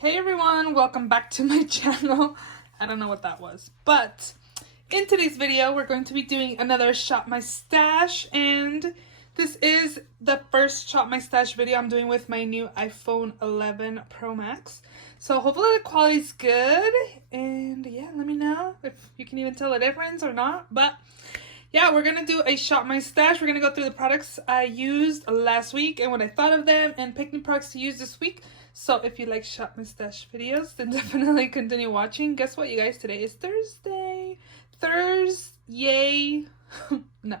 Hey everyone, welcome back to my channel. I don't know what that was, but in today's video we're going to be doing another Shop My Stash, and this is the first Shop My Stash video I'm doing with my new iPhone 11 Pro Max. So hopefully the quality's good, and yeah, let me know if you can even tell the difference or not. But yeah, we're gonna do a Shop My Stash. We're gonna go through the products I used last week and what I thought of them, and pick new products to use this week. So if you like Shop My Stash videos, then definitely continue watching. Guess what, you guys? Today is Thursday. Yay. No.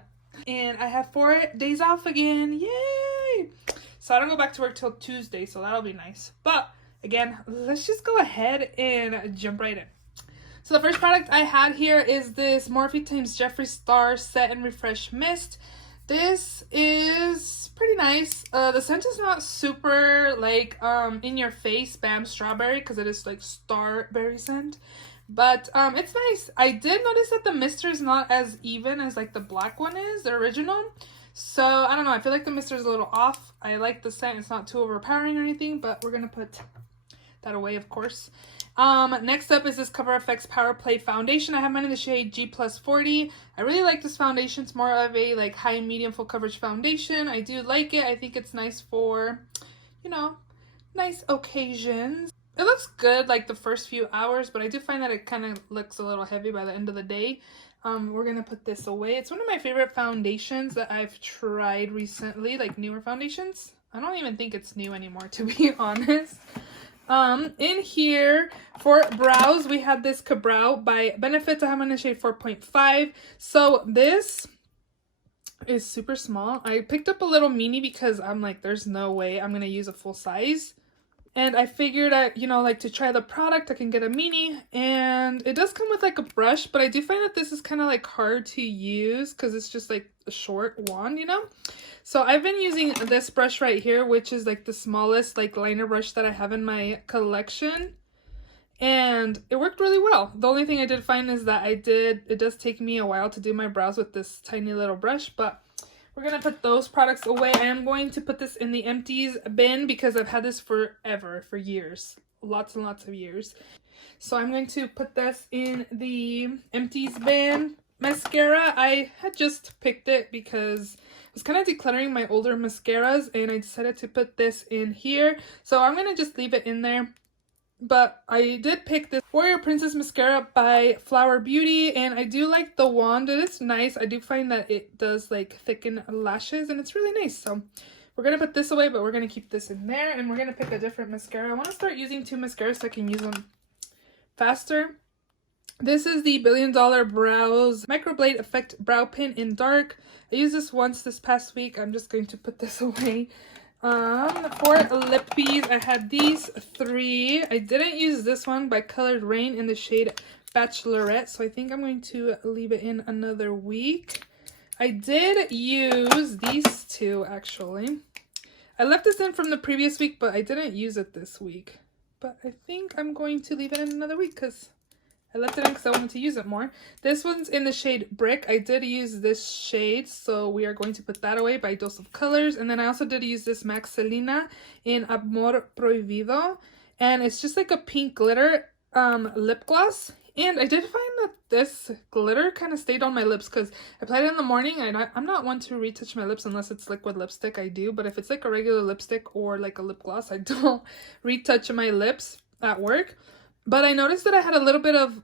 And I have 4 days off again. Yay! So I don't go back to work till Tuesday, so that'll be nice. But again, let's just go ahead and jump right in. So the first product I had here is this Morphe x Jeffree Star Set and Refresh Mist. This is pretty nice. The scent is not super like in your face spam strawberry, because it is like starberry scent, but it's nice. I did notice that the mister is not as even as like the black one is, the original. So I don't know, I feel like the mister is a little off. I like the scent, it's not too overpowering or anything, but we're gonna put that away, of course. Next up is this Cover FX Power Play Foundation. I have mine in the shade G+40. I really like this foundation. It's more of a like high medium full coverage foundation. I do like it. I think it's nice for, you know, nice occasions. It looks good like the first few hours, but I do find that it kind of looks a little heavy by the end of the day. We're gonna put this away. It's one of my favorite foundations that I've tried recently, like newer foundations. I don't even think it's new anymore, to be honest. In here for brows, we have this Kabrow by Benefit. I have in the shade 4.5. So this is super small. I picked up a little mini because I'm like, there's no way I'm gonna use a full size. And I figured you know, like to try the product, I can get a mini. And it does come with like a brush, but I do find that this is kind of like hard to use because it's just like a short wand, you know? So I've been using this brush right here, which is like the smallest like liner brush that I have in my collection. And it worked really well. The only thing I did find is that it does take me a while to do my brows with this tiny little brush, but we're going to put those products away. I am going to put this in the empties bin because I've had this forever, for years. Lots and lots of years. So I'm going to put this in the empties bin. Mascara, I had just picked it because I was kind of decluttering my older mascaras, and I decided to put this in here. So I'm going to just leave it in there. But I did pick this Warrior Princess Mascara by Flower Beauty, and I do like the wand. It's nice. I do find that it does like thicken lashes, and it's really nice. So we're going to put this away, but we're going to keep this in there, and we're going to pick a different mascara. I want to start using 2 mascaras so I can use them faster. This is the $1 Billion Brows Microblade Effect Brow Pin in Dark. I used this once this past week. I'm just going to put this away. For lip beads, I had these 3. I didn't use this one by Colored Rain in the shade Bachelorette, so I think I'm going to leave it in another week. I did use these 2 actually. I left this in from the previous week, but I didn't use it this week. But I think I'm going to leave it in another week because I left it in because I wanted to use it more. This one's in the shade Brick. I did use this shade, so we are going to put that away by Dose of Colors. And then I also did use this Max Selena in Amor Prohibido. And it's just like a pink glitter lip gloss. And I did find that this glitter kind of stayed on my lips because I applied it in the morning. I'm not one to retouch my lips unless it's liquid lipstick, I do. But if it's like a regular lipstick or like a lip gloss, I don't retouch my lips at work. But I noticed that I had a little bit of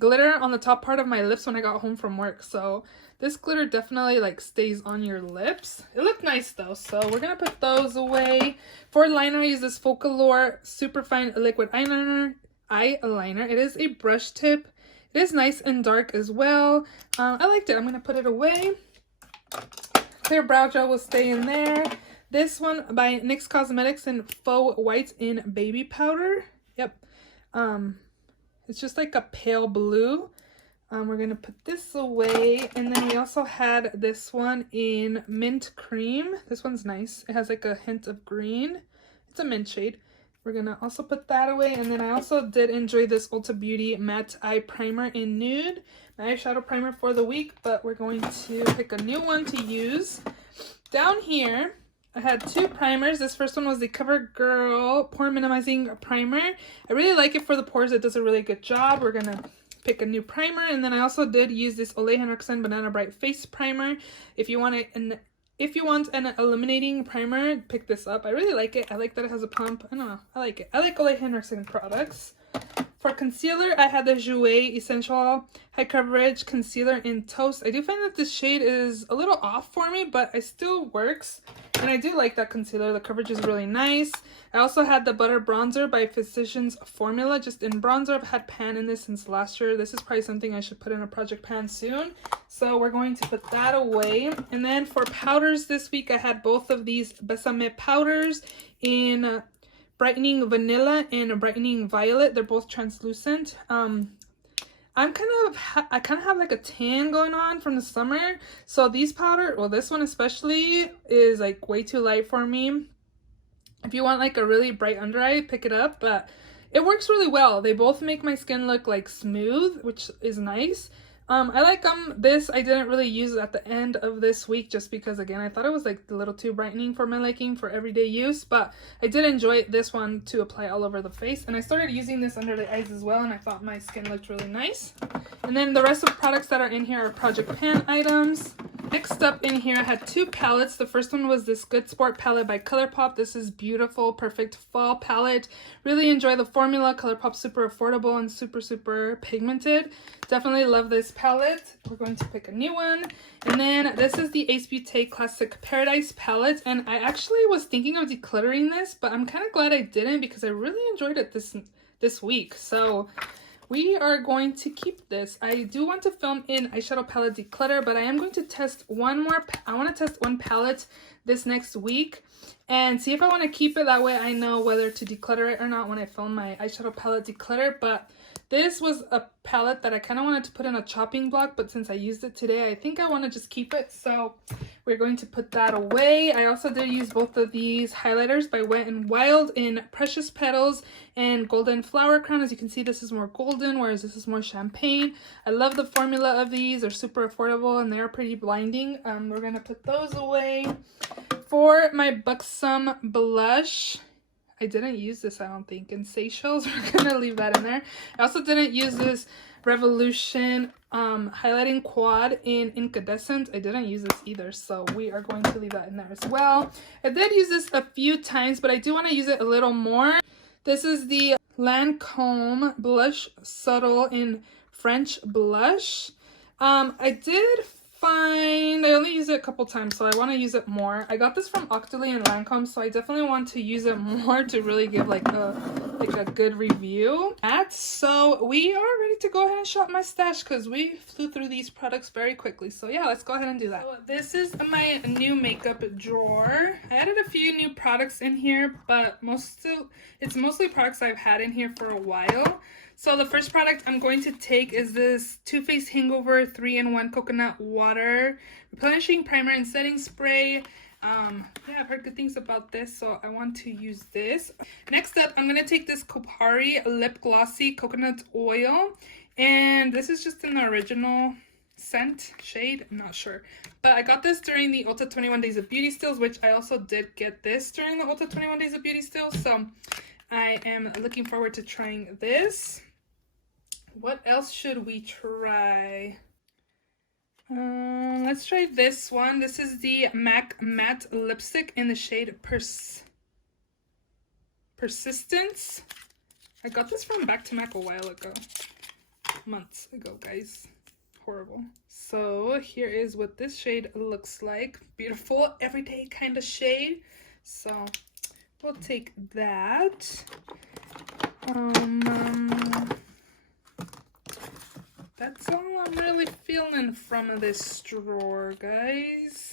glitter on the top part of my lips when I got home from work. So this glitter definitely like stays on your lips. It looked nice though, so we're going to put those away. For liner, I use this Folklore Superfine Liquid Eyeliner. It is a brush tip. It is nice and dark as well. I liked it. I'm going to put it away. Clear Brow Gel will stay in there. This one by NYX Cosmetics in Faux White in Baby Powder. Yep. It's just like a pale blue. We're gonna put this away, and then we also had this one in Mint Cream. This one's nice. It has like a hint of green. It's a mint shade. We're gonna also put that away, and then I also did enjoy this Ulta Beauty Matte Eye Primer in Nude, my eyeshadow primer for the week, but we're going to pick a new one to use. Down here, I had two primers. This first one was the CoverGirl Pore Minimizing Primer. I really like it for the pores. It does a really good job. We're gonna pick a new primer, and then I also did use this Olay Henriksen Banana Bright Face Primer. If you want an illuminating primer, pick this up. I really like it. I like that it has a pump. I don't know. I like it. I like Olay Henriksen products. For concealer, I had the Jouer Essential High Coverage Concealer in Toast. I do find that this shade is a little off for me, but it still works. And I do like that concealer. The coverage is really nice. I also had the Butter Bronzer by Physicians Formula, just in bronzer. I've had pan in this since last year. This is probably something I should put in a project pan soon. So we're going to put that away. And then for powders this week, I had both of these Besame powders in Brightening Vanilla and Brightening Violet. They're both translucent. I kind of have like a tan going on from the summer, so these powder, well, this one especially is like way too light for me. If you want like a really bright under eye, pick it up, but it works really well. They both make my skin look like smooth, which is nice. I like this I didn't really use at the end of this week just because, again, I thought it was like a little too brightening for my liking for everyday use, but I did enjoy this one to apply all over the face, and I started using this under the eyes as well, and I thought my skin looked really nice. And then the rest of the products that are in here are Project Pan items. Next up in here, I had two palettes. The first one was this Good Sport palette by ColourPop. This is beautiful, perfect fall palette. Really enjoy the formula. ColourPop super affordable and super pigmented. Definitely love this palette. We're going to pick a new one. And then this is the Ace Beauté Classic Paradise palette. And I actually was thinking of decluttering this, but I'm kind of glad I didn't because I really enjoyed it this week. So we are going to keep this. I do want to film in eyeshadow palette declutter, but I am going to test one more. I want to test one palette this next week and see if I want to keep it. That way I know whether to declutter it or not when I film my eyeshadow palette declutter. But this was a palette that I kind of wanted to put in a chopping block, but since I used it today, I think I want to just keep it. So we're going to put that away. I also did use both of these highlighters by Wet n Wild in Precious Petals and Golden Flower Crown. As you can see, this is more golden, whereas this is more champagne. I love the formula of these. They're super affordable and they're pretty blinding. We're going to put those away. For my Buxom blush, I didn't use this, I don't think, in Seychelles. We're gonna leave that in there. I also didn't use this Revolution highlighting quad in Incandescent. I didn't use this either, so we are going to leave that in there as well. I did use this a few times, but I do want to use it a little more. This is the Lancome Blush Subtle in French Blush. I did find I only use it a couple times, so I want to use it more. I got this from Octoly and Lancome, so I definitely want to use it more to really give like a good review. So we are ready to go ahead and shop my stash because we flew through these products very quickly. So yeah, let's go ahead and do that. So this is my new makeup drawer. I added a few new products in here, but it's mostly products I've had in here for a while. So the first product I'm going to take is this Too Faced Hangover 3-in-1 Coconut Water Replenishing Primer and Setting Spray. Yeah, I've heard good things about this, so I want to use this. Next up, I'm going to take this Kopari Lip Glossy Coconut Oil. And this is just in the original scent shade, I'm not sure. But I got this during the Ulta 21 Days of Beauty Steals, which I also did get this during the Ulta 21 Days of Beauty Steals. So I am looking forward to trying this. What else should we try? Let's try this one. This is the MAC Matte Lipstick in the shade Persistence. I got this from Back to MAC a while ago. Months ago, guys. Horrible. So here is what this shade looks like. Beautiful, everyday kind of shade. So we'll take that. That's all I'm really feeling from this drawer, guys.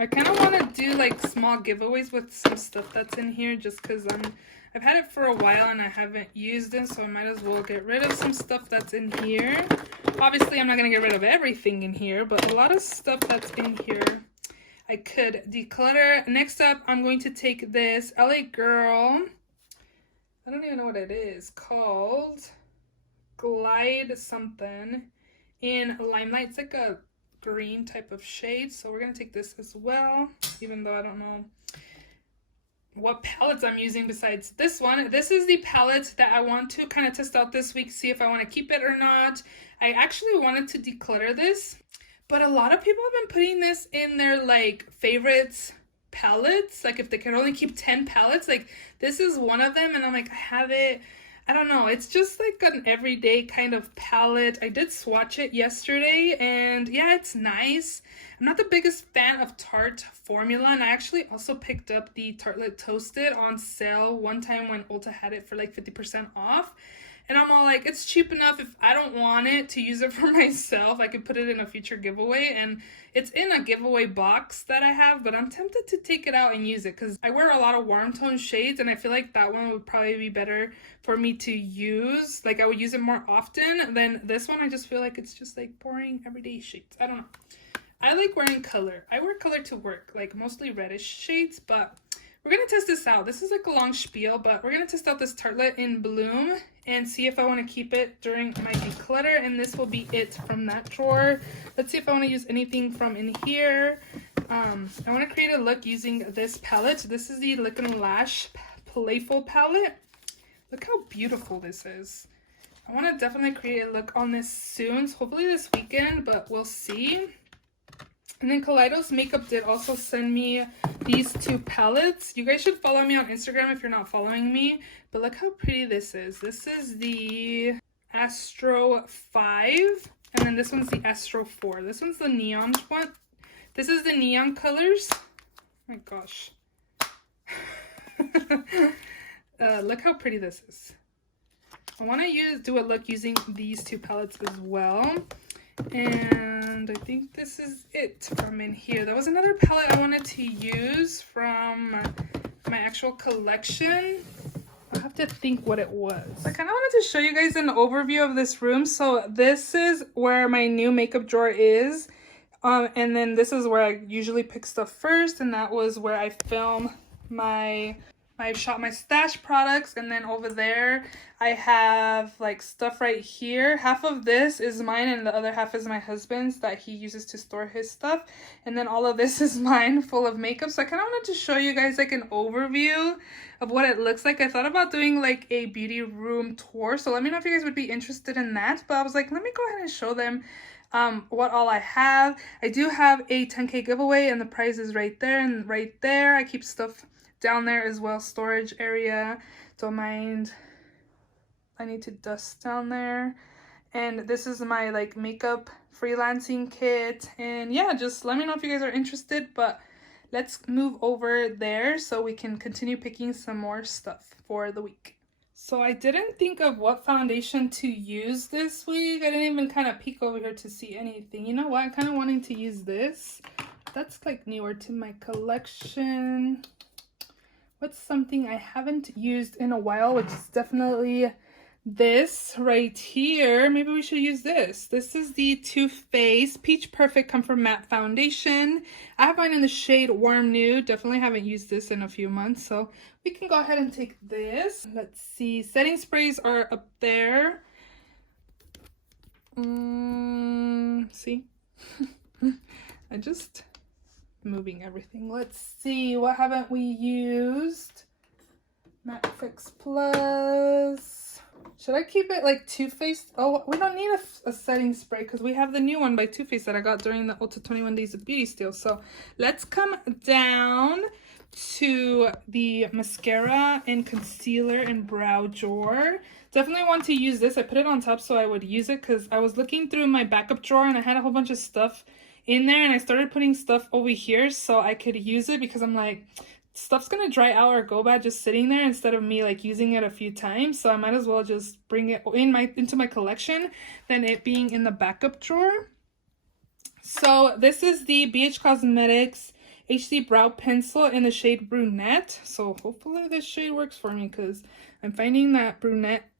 I kind of want to do like small giveaways with some stuff that's in here just because I've had it for a while and I haven't used it, so I might as well get rid of some stuff that's in here. Obviously, I'm not going to get rid of everything in here, but a lot of stuff that's in here I could declutter. Next up, I'm going to take this LA Girl. I don't even know what it is called. Glide something in Limelight. It's like a green type of shade. So we're going to take this as well, even though I don't know what palettes I'm using besides this one. This is the palette that I want to kind of test out this week, see if I want to keep it or not. I actually wanted to declutter this, but a lot of people have been putting this in their like favorites palettes, like if they could only keep 10 palettes, like this is one of them, and I'm like, I have it. I don't know, it's just like an everyday kind of palette. I did swatch it yesterday, and yeah, it's nice. I'm not the biggest fan of Tarte formula, and I actually also picked up the Tartelette Toasted on sale one time when Ulta had it for like 50% off. And I'm all like, it's cheap enough. If I don't want it to use it for myself, I could put it in a future giveaway. And it's in a giveaway box that I have, but I'm tempted to take it out and use it because I wear a lot of warm tone shades, and I feel like that one would probably be better for me to use. Like I would use it more often than this one. I just feel like it's just like boring everyday shades. I don't know. I like wearing color. I wear color to work, like mostly reddish shades, but we're going to test this out. This is like a long spiel, but we're going to test out this Tartelette in Bloom and see if I want to keep it during my declutter. And this will be it from that drawer. Let's see if I want to use anything from in here. I want to create a look using this palette. This is the Lick and Lash Playful palette. Look how beautiful this is. I want to definitely create a look on this soon. So hopefully this weekend, but we'll see. And then Kaleidos Makeup did also send me these two palettes. You guys should follow me on Instagram if you're not following me. But look how pretty this is. This is the Astro 5. And then this one's the Astro 4. This one's the neon one. This is the neon colors. Oh my gosh. Look how pretty this is. I want to do a look using these two palettes as well. And I think this is it from in here. There was another palette I wanted to use from my actual collection. I'll have to think what it was. I kind of wanted to show you guys an overview of this room. So this is where my new makeup drawer is. And then this is where I usually pick stuff first. And that was where I film I shop my stash products. And then over there I have like stuff right here. Half of this is mine and the other half is my husband's that he uses to store his stuff. And then all of this is mine, full of makeup. So I kind of wanted to show you guys like an overview of what it looks like. I thought about doing like a beauty room tour, so let me know if you guys would be interested in that. But I was like, let me go ahead and show them what all I have. I do have a 10K giveaway, and the prize is right there and right there. I keep stuff down there as well, storage area. Don't mind, I need to dust down there. And this is my like makeup freelancing kit. And yeah, just let me know if you guys are interested, but let's move over there so we can continue picking some more stuff for the week. So I didn't think of what foundation to use this week. I didn't even kind of peek over here to see anything. You know what? I'm kind of wanting to use this. That's like newer to my collection. What's something I haven't used in a while, which is definitely this right here. Maybe we should use this. This is the Too Faced Peach Perfect Comfort Matte Foundation. I have mine in the shade Warm Nude. Definitely haven't used this in a few months, so we can go ahead and take this. Let's see. Setting sprays are up there. See? I just moving everything. Let's see, what haven't we used? Matte Fix Plus. Should I keep it like Too Faced? Oh, we don't need a setting spray because we have the new one by Too Faced that I got during the Ulta 21 Days of Beauty Steal. So let's come down to the mascara and concealer and brow drawer. Definitely want to use this. I put it on top so I would use it because I was looking through my backup drawer and I had a whole bunch of stuff in there, and I started putting stuff over here so I could use it because I'm like, stuff's gonna dry out or go bad just sitting there instead of me like using it a few times. So I might as well just bring it into my collection than it being in the backup drawer. So this is the BH Cosmetics HD Brow Pencil in the shade Brunette. So hopefully this shade works for me because I'm finding that brunette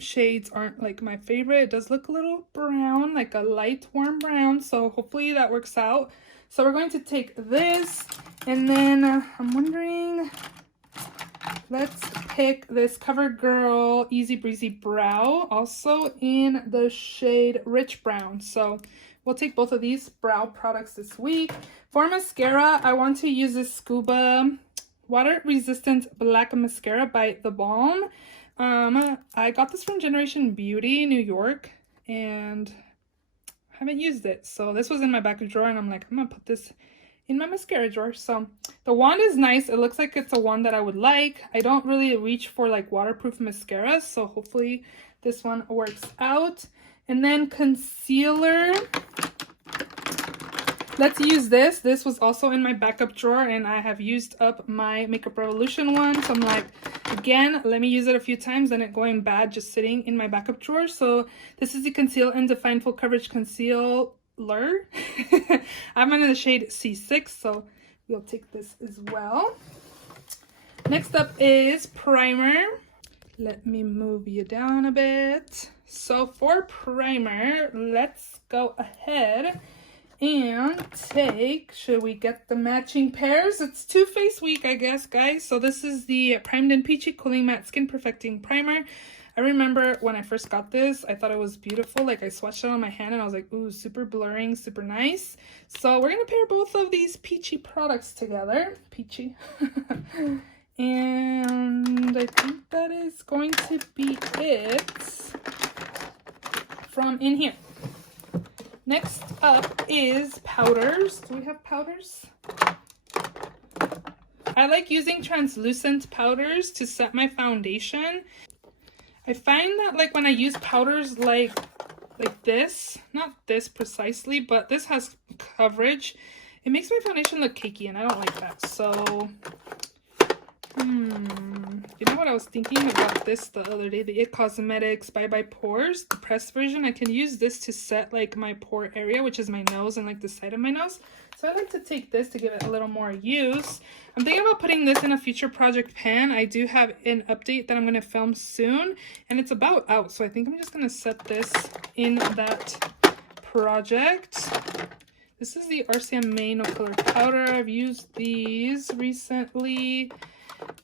shades aren't like my favorite. It does look a little brown, like a light warm brown, so hopefully that works out. So we're going to take this, and then I'm wondering, let's pick this CoverGirl Easy Breezy Brow, also in the shade Rich Brown. So we'll take both of these brow products this week. For mascara, I want to use this Scuba water resistant black mascara by The Balm. I got this from Generation Beauty, New York, and I haven't used it. So this was in my back drawer, and I'm like, I'm gonna put this in my mascara drawer. So the wand is nice. It looks like it's a wand that I would like. I don't really reach for like waterproof mascaras, so hopefully this one works out. And then concealer. Let's use this. This was also in my backup drawer, and I have used up my Makeup Revolution one. So I'm like, again, let me use it a few times and it going bad just sitting in my backup drawer. So this is the Conceal and Define Full Coverage Concealer. I'm in the shade C6, so we'll take this as well. Next up is primer. Let me move you down a bit. So for primer, let's go ahead and take, should we get the matching pairs? It's Too Faced week, I guess, guys. So this is the Primed and Peachy Cooling Matte Skin Perfecting Primer. I remember when I first got this, I thought it was beautiful. Like I swatched it on my hand and I was like, ooh, super blurring, super nice. So we're gonna pair both of these peachy products together. Peachy. And I think that is going to be it from in here. Next up is powders. Do we have powders? I like using translucent powders to set my foundation. I find that like when I use powders like this, not this precisely, but this has coverage, it makes my foundation look cakey and I don't like that. So you know what I was thinking about this the other day, the It Cosmetics Bye Bye Pores, the pressed version. I can use this to set like my pore area, which is my nose and like the side of my nose. So I like to take this to give it a little more use. I'm thinking about putting this in a future project pan. I do have an update that I'm going to film soon, and it's about out. So I think I'm just going to set this in that project. This is the RCMA No Color Powder. I've used these recently.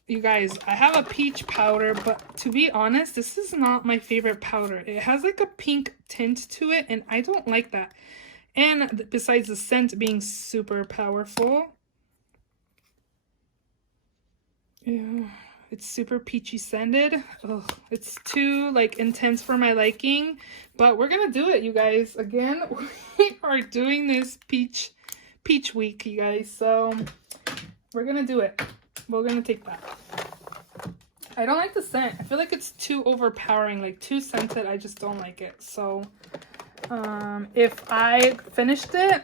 You guys, I have a peach powder, but to be honest, this is not my favorite powder. It has like a pink tint to it, and I don't like that. And besides the scent being super powerful, yeah, it's super peachy scented. Ugh, it's too like intense for my liking, but we're gonna do it, you guys. Again, we are doing this peach week, you guys, so we're gonna do it. We're gonna take that. I don't like the scent. I feel like it's too overpowering, like too scented. I just don't like it. So if I finished it,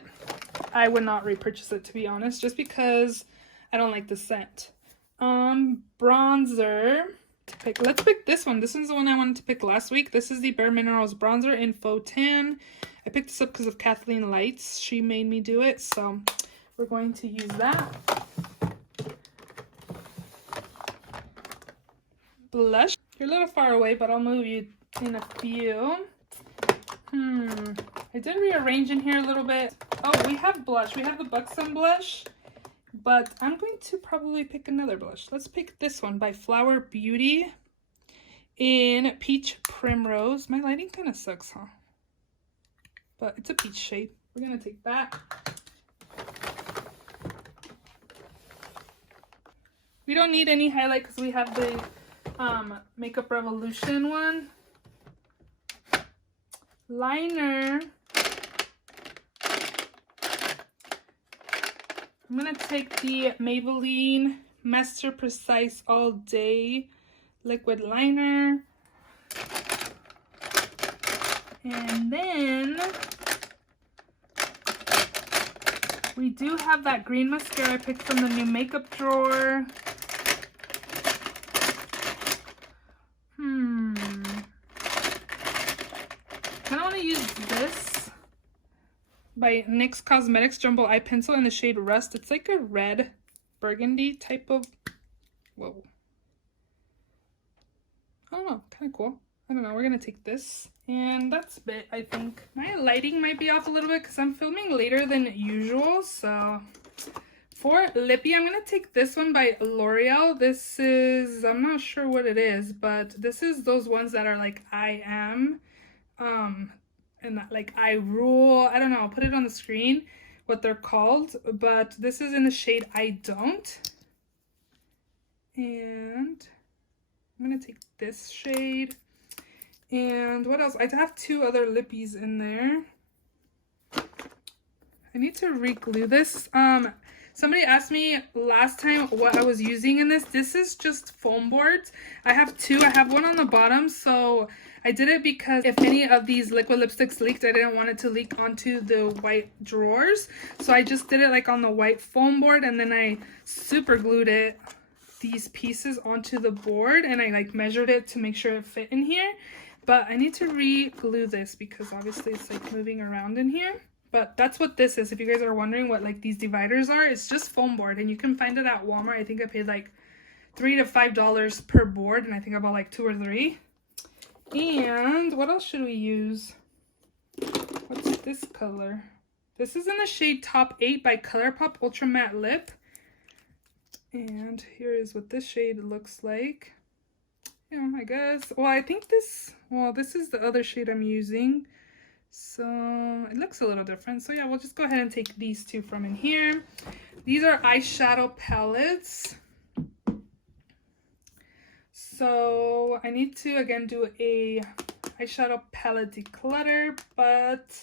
I would not repurchase it, to be honest, just because I don't like the scent. Bronzer to pick. Let's pick this one. This one's the one I wanted to pick last week. This is the Bare Minerals bronzer in Faux Tan. I picked this up because of Kathleen Lights. She made me do it, so we're going to use that. Blush. You're a little far away, but I'll move you in a few. I did rearrange in here a little bit. Oh, we have blush. We have the Buxom blush, but I'm going to probably pick another blush. Let's pick this one by Flower Beauty in Peach Primrose. My lighting kind of sucks, huh? But it's a peach shade. We're going to take that. We don't need any highlight because we have the Makeup Revolution one. Liner. I'm gonna take the Maybelline Master Precise All Day liquid liner. And then we do have that green mascara I picked from the new makeup drawer. I want to use this by NYX Cosmetics Jumbo Eye Pencil in the shade Rust. It's like a red burgundy type of, whoa, I don't know, kind of cool. I don't know, we're gonna take this, and that's it, I think. My lighting might be off a little bit because I'm filming later than usual, so for lippy, I'm gonna take this one by L'Oreal. This is, I'm not sure what it is, but this is those ones that are like I Am, and like I rule. I don't know. I'll put it on the screen what they're called, but this is in the shade I Don't. And I'm gonna take this shade. And what else? I have 2 other lippies in there. I need to re-glue this. Somebody asked me last time what I was using in this. This is just foam boards. I have 2. I have one on the bottom, so I did it because if any of these liquid lipsticks leaked, I didn't want it to leak onto the white drawers. So I just did it like on the white foam board, and then I super glued it, these pieces, onto the board, and I like measured it to make sure it fit in here. But I need to re-glue this because obviously it's like moving around in here. But that's what this is. If you guys are wondering what like these dividers are, it's just foam board, and you can find it at Walmart. I think I paid like $3 to $5 per board, and I think I bought like 2 or 3. And what else should we use? What's this color? This is in the shade Top 8 by ColourPop Ultra Matte Lip. And here is what this shade looks like. Yeah, I guess. Well, I think this, well, this is the other shade I'm using. So it looks a little different. So yeah, we'll just go ahead and take these 2 from in here. These are eyeshadow palettes. So I need to again do a eyeshadow palette declutter, but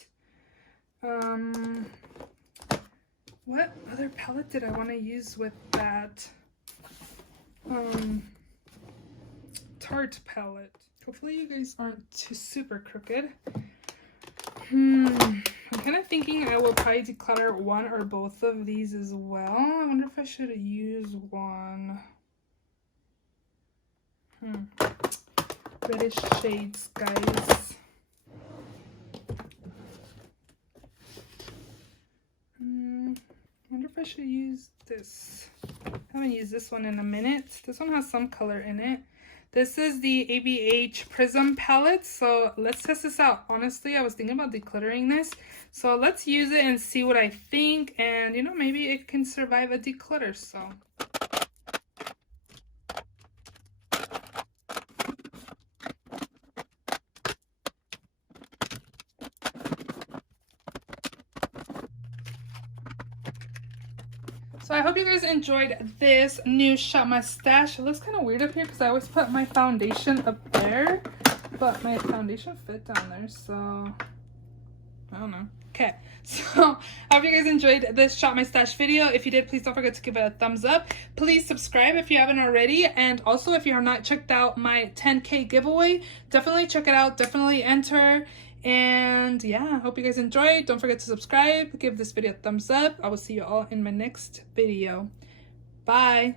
what other palette did I want to use with that? Tarte palette. Hopefully you guys aren't too super crooked. I'm kind of thinking I will probably declutter one or both of these as well. I wonder if I should use one. Reddish shades, guys. I wonder if I should use this. I haven't used this one in a minute. This one has some color in it. This is the ABH Prism palette, so let's test this out. Honestly, I was thinking about decluttering this, so let's use it and see what I think, and you know, maybe it can survive a declutter. So I hope you guys enjoyed this new Shop My Stash. It looks kind of weird up here because I always put my foundation up there, but my foundation fit down there, so I don't know. Okay, so I hope you guys enjoyed this Shop My Stash video. If you did, please don't forget to give it a thumbs up. Please subscribe if you haven't already, and also if you have not checked out my 10K giveaway, definitely check it out, definitely enter. And yeah, I hope you guys enjoyed. Don't forget to subscribe, give this video a thumbs up. I will see you all in my next video. Bye.